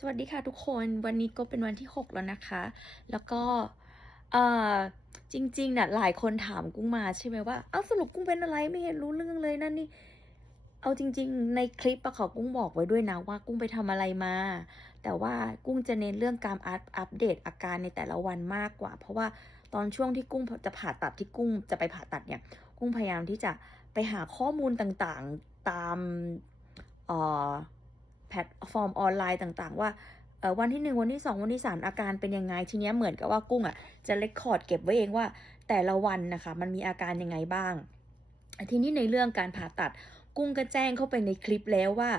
สวัสดีค่ะทุกคนวันนี้ก็เป็นวันที่ 6 แล้วนะคะ แล้วก็เออจริงๆเนี่ยหลายคนถามกุ้งมาใช่ไหมว่าเอาสรุปกุ้งเป็นอะไรไม่เห็นรู้เรื่องเลยนั่นนี่เอาจริง ๆ ในคลิปอะค่ะกุ้งบอกไว้ด้วยนะว่ากุ้งไปทำอะไรมา แต่ว่ากุ้งจะเน้นเรื่องการอัปอัปเดตอาการในแต่ละวันมากกว่า เพราะว่าตอนช่วงที่กุ้งจะผ่าตัดที่กุ้งจะไปผ่าตัดเนี่ย กุ้งพยายามที่จะไปหาข้อมูลต่างๆตามเอ่อ แพลตฟอร์มออนไลน์ต่างๆ ว่าวันที่หนึ่งวันที่สองวันที่สามอาการเป็นยังไง ทีเนี้ยเหมือนกับว่ากุ้งอะจะเลคคอร์ดเก็บไว้เองว่าแต่ละวันนะคะ มันมีอาการยังไงบ้าง ทีนี้ในเรื่องการผ่าตัดกุ้งก็แจ้งเข้าไปในคลิปแล้วว่า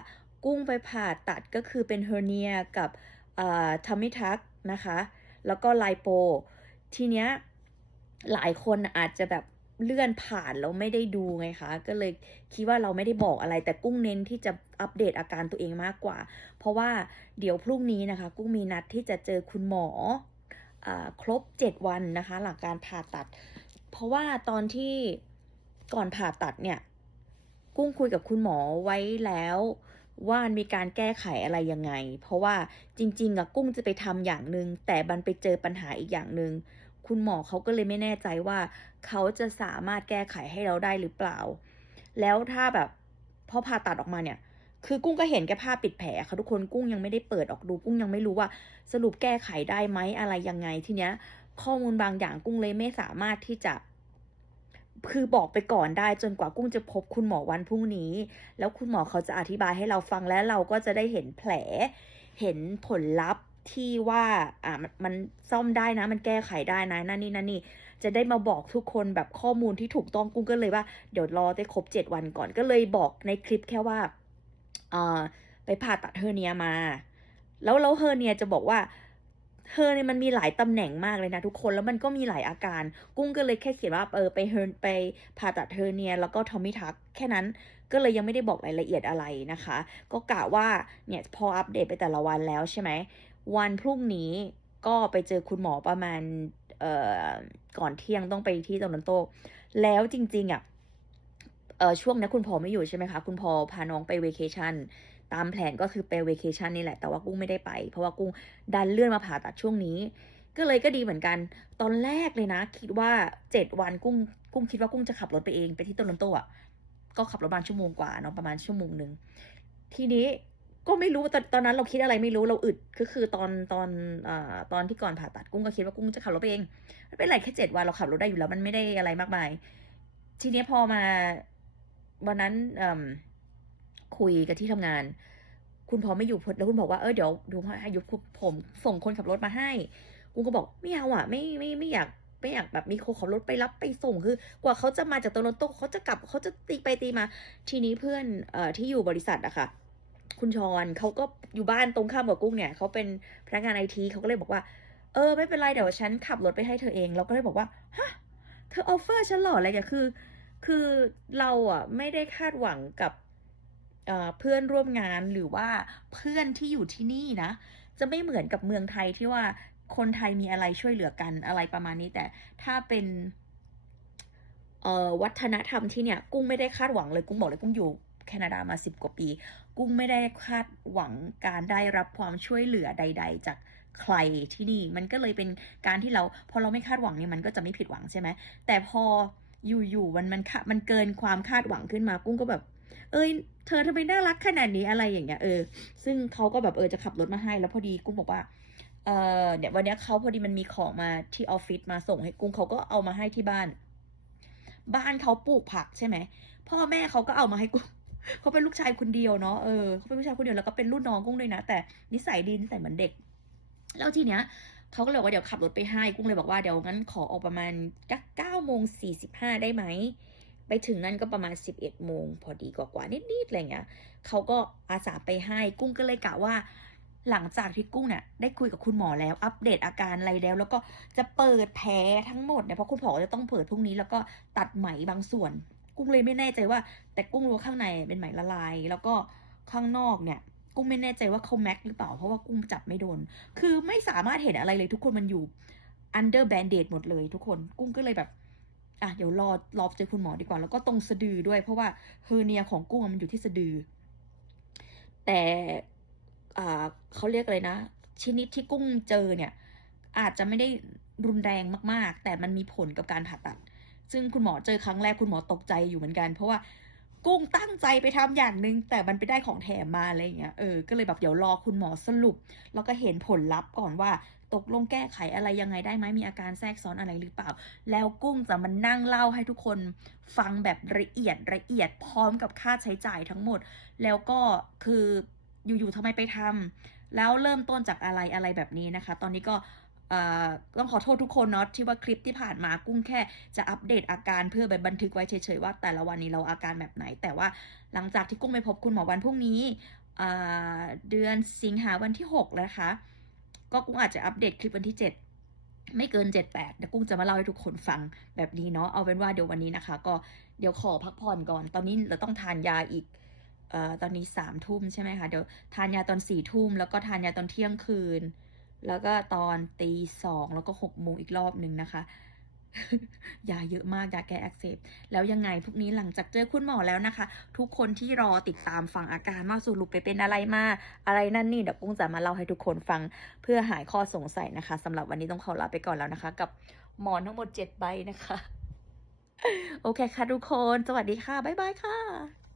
กุ้งไปผ่าตัดก็คือเป็นเฮอร์เนียกับทัมมิทักนะคะ แล้วก็ไลโป ทีเนี้ยหลายคนอาจจะแบบเลื่อนผ่านแล้วไม่ได้ดูไงคะ ก็เลยคิดว่าเราไม่ได้บอกอะไร แต่กุ้งเน้นที่จะ อัปเดตอาการตัวเองมากกว่า เพราะว่าเดี๋ยวพรุ่งนี้นะคะ กุ้งมีนัดที่จะเจอคุณหมออครบ 7 วันนะคะ หลังการผ่าตัด เพราะว่าตอนที่ก่อนผ่าตัดเนี่ย กุ้งคุยกับคุณหมอไว้แล้วว่ามีการแก้ไขอะไรยังไง เพราะว่าจริงๆอะกุ้งจะไปทำอย่างหนึ่งแต่บันไปเจอปัญหาอีกอย่างหนึ่งคุณหมอเขาก็เลยไม่แน่ใจว่า เขาจะสามารถแก้ไขให้เราได้หรือเปล่า แล้วถ้าแบบพอผ่าตัดออกมาเนี่ย คือกุ้งก็เห็นแค่ผ้าปิดแผลค่ะทุกคนกุ้งยังไม่ได้เปิดออกดูกุ้งยังไม่รู้ว่าสรุปแก้ไขได้ไหมอะไรยังไงทีเนี้ย ข้อมูลบางอย่างกุ้งเลยไม่สามารถที่จะ คือบอกไปก่อนได้จนกว่ากุ้งจะพบคุณหมอวันพรุ่งนี้ แล้วคุณหมอเขาจะอธิบายให้เราฟังและเราก็จะได้เห็นแผล เห็นผลลัพธ์ที่ว่าอ่ามันมันซ่อมได้นะ มันแก้ไขได้นะนั่นนี่นั่นนี่จะได้มาบอกทุกคนแบบข้อมูลที่ถูกต้องกุ้งก็เลยว่า เดี๋ยวรอได้ครบ 7 วันก่อนก็เลยบอกในคลิปแค่ว่า อ่าไปผ่าตัดเฮอร์เนียมา แล้วแล้วเฮอร์เนียจะบอกว่าเฮอร์เนี่ยมันมีหลายตำแหน่งมากเลยนะทุกคนแล้วมันก็มีหลายอาการ กุ้งก็เลยแค่เขียนว่าเออไปเฮอร์ไปผ่าตัดเฮอร์เนียแล้วก็ทอมมี่ทักแค่นั้นก็เลยยังไม่ได้บอกรายละเอียดอะไรนะคะ ก็กะว่าเนี่ยพออัปเดตไปแต่ละวันแล้วใช่ไหมวันพรุ่งนี้ก็ไปเจอคุณหมอประมาณเอ่อก่อนเที่ยงต้องไปที่โตลอนโต แล้วจริง ๆอะ เออช่วงนี้คุณพอไม่อยู่ใช่ไหมคะ คุณพอพาน้องไปเวเคชันตามแผนก็คือไปเวเคชันนี่แหละ แต่ว่ากุ้งไม่ได้ไป เพราะว่ากุ้งดันเลื่อนมาผ่าตัดช่วงนี้ ก็เลยก็ดีเหมือนกัน ตอนแรกเลยนะ คิดว่าเจ็ดวันกุ้ง กุ้งคิดว่ากุ้งจะขับรถไปเองไปที่โตลอนโตอะ ก็ขับรถประมาณชั่วโมงกว่าเนาะประมาณชั่วโมงหนึ่ง ทีนี้ก็ไม่รู้ตอนตอนนั้นเราคิดอะไรไม่รู้เราอึดก็คือตอนตอนอ่าตอนที่ก่อนผ่าตัดกุ้งก็คิดว่ากุ้งจะขับรถไปเองไม่เป็นไรแค่เจ็ดวันเราขับรถได้อยู่แล้วมันไม่ได้อะไรมากมาย ทีนี้พอมา วันนั้นคุยกับที่ทำงาน คุณพอไม่อยู่แล้วคุณบอกว่าเออเดี๋ยวดูให้ยุบผมส่งคนขับรถมาให้กุ้งก็บอกไม่เอาอะ ไม่ไม่ไม่อยากไม่อยากแบบมีคนขับรถไปรับไปส่งคือ กว่าเขาจะมาจากโตลอนโตเขาจะกลับเขาจะตีไปตีมา ทีนี้เพื่อนเอ่อที่อยู่บริษัทอะค่ะ คุณชอนเขาก็อยู่บ้านตรงข้ามกับกุ้งเนี่ยเขาเป็นพนักงานไอทีเขาก็เลยบอกว่า เออ ไม่เป็นไรเดี๋ยวฉันขับรถไปให้เธอเอง เราก็เลยบอกว่าฮะเธอออฟเฟอร์ฉันหรออะไรอย่างคือ คือเราอะไม่ได้คาดหวังกับเพื่อนร่วมงานหรือว่าเพื่อนที่อยู่ที่นี่นะ จะไม่เหมือนกับเมืองไทยที่ว่าคนไทยมีอะไรช่วยเหลือกันอะไรประมาณนี้แต่ถ้าเป็นวัฒนธรรมที่เนี่ยกุ้งไม่ได้คาดหวังเลยกุ้งบอกเลยกุ้งอยู่แคนาดามาสิบกว่าปี กุ้งไม่ได้คาดหวังการได้รับความช่วยเหลือใด ๆ จากใครที่นี่ มันก็เลยเป็นการที่เราพอเราไม่คาดหวังเนี่ยมันก็จะไม่ผิดหวังใช่ไหมแต่พอ อยู่ๆมันมันค่ะมันเกินความคาดหวังขึ้นมากุ้งก็แบบ เอ้ย เธอทำไมน่ารักขนาดนี้อะไรอย่างเงี้ยเออ ซึ่งเขาก็แบบเออจะขับรถมาให้ แล้วพอดีกุ้งบอกว่าเออเนี่ยวันเนี้ยเขาพอดีมันมีของมาที่ออฟฟิศมาส่งให้กุ้งเขาก็เอามาให้ที่บ้าน บ้านเขาปลูกผักใช่ไหมพ่อแม่เขาก็เอามาให้กุ้งเขาเป็นลูกชายคนเดียวเนาะเออเขาเป็นลูกชายคนเดียวแล้วก็เป็นรุ่นน้องกุ้งด้วยนะแต่นิสัยดีนิสัยเหมือนเด็ก แล้วทีเนี้ย เขาก็เลยว่าเดี๋ยวขับรถไปให้ กุ้งเลยบอกว่าเดี๋ยวงั้นขอออกประมาณเก้าโมงสี่สิบห้าได้ไหม ไปถึงนั่นก็ประมาณสิบเอ็ดโมงพอดีกว่าๆนิดๆอะไรเงี้ยเขาก็อาสาไปให้ กุ้งก็เลยกะว่า หลังจากที่กุ้งเนี่ยได้คุยกับคุณหมอแล้วอัปเดตอาการอะไรแล้ว แล้วก็จะเปิดแผลทั้งหมดเนี่ยเพราะคุณหมอจะต้องเปิดพรุ่งนี้แล้วก็ตัดไหมบางส่วน กุ้งเลยไม่แน่ใจว่า แต่กุ้งรู้ว่าข้างในเป็นไหมละลาย แล้วก็ข้างนอกเนี่ย กุ้งไม่แน่ใจว่าเขาแม็กหรือเปล่า เพราะว่ากุ้งจับไม่โดน คือไม่สามารถเห็นอะไรเลยทุกคนมันอยู่ under band-aid หมดเลยทุกคน กุ้งก็เลยแบบ อะเดี๋ยวรอรอเจอคุณหมอดีกว่า แล้วก็ตรงสะดือด้วย เพราะว่าเฮอร์เนียของกุ้งมันอยู่ที่สะดือ แต่อ่าเขาเรียกอะไรนะ ชนิดที่กุ้งเจอเนี่ย อาจจะไม่ได้รุนแรงมาก ๆ แต่มันมีผลกับการผ่าตัด ซึ่งคุณหมอเจอครั้งแรกคุณหมอตกใจอยู่เหมือนกัน เพราะว่า กุ้งตั้งใจไปทำอย่างหนึ่งแต่มันไปได้ของแถมมาอะไรอย่างเงี้ยเออก็เลยแบบเดี๋ยวรอคุณหมอสรุป แล้วก็เห็นผลลัพธ์ก่อนว่าตกลงแก้ไขอะไรยังไงได้ไหมมีอาการแทรกซ้อนอะไรหรือเปล่า แล้วกุ้งจะมานั่งเล่าให้ทุกคนฟังแบบละเอียดละเอียดพร้อมกับค่าใช้จ่ายทั้งหมด แล้วก็คืออยู่ๆทำไมไปทำแล้วเริ่มต้นจากอะไรอะไรแบบนี้นะคะ ตอนนี้ก็ ต้องขอโทษทุกคนเนาะที่ว่าคลิปที่ผ่านมากุ้งแค่จะอัปเดตอาการเพื่อไปบันทึกไว้เฉยๆว่าแต่ละวันนี้เราอาการแบบไหน แต่ว่าหลังจากที่กุ้งไปพบคุณหมอวันพรุ่งนี้เดือนสิงหาวันที่ 6 แล้วนะคะ ก็กุ้งอาจจะอัปเดตคลิปวันที่ 7 ไม่เกิน 78เดี๋ยวกุ้งจะมาเล่าให้ทุกคนฟังแบบนี้เนาะเอาเป็นว่าเดี๋ยววันนี้นะคะ ก็เดี๋ยวขอพักผ่อนก่อน ตอนนี้เราต้องทานยาอีกอตอนนี้สามทุ่มใช่ไหมคะเดี๋ยวทานยาตอนสี่ทุ่มแล้วก็ทานยาตอนเที่ยงคืน แล้วก็ตอนตีสองแล้วก็หกโมงอีกรอบหนึ่งนะคะยาเยอะมากยาแก้อักเสบแล้วยังไงพรุ่งนี้หลังจากเจอคุณหมอแล้วนะคะ ทุกคนที่รอติดตามฟังอาการว่าสรุปไปเป็นอะไรมา อะไรนั่นนี่เดี๋ยวกุ้งจะมาเล่าให้ทุกคนฟังเพื่อหายข้อสงสัยนะคะสำหรับวันนี้ต้องขอลาไปก่อนแล้วนะคะ กับหมอนทั้งหมดเจ็ดใบนะคะ โอเคค่ะทุกคน สวัสดีค่ะ บ๊ายบายค่ะ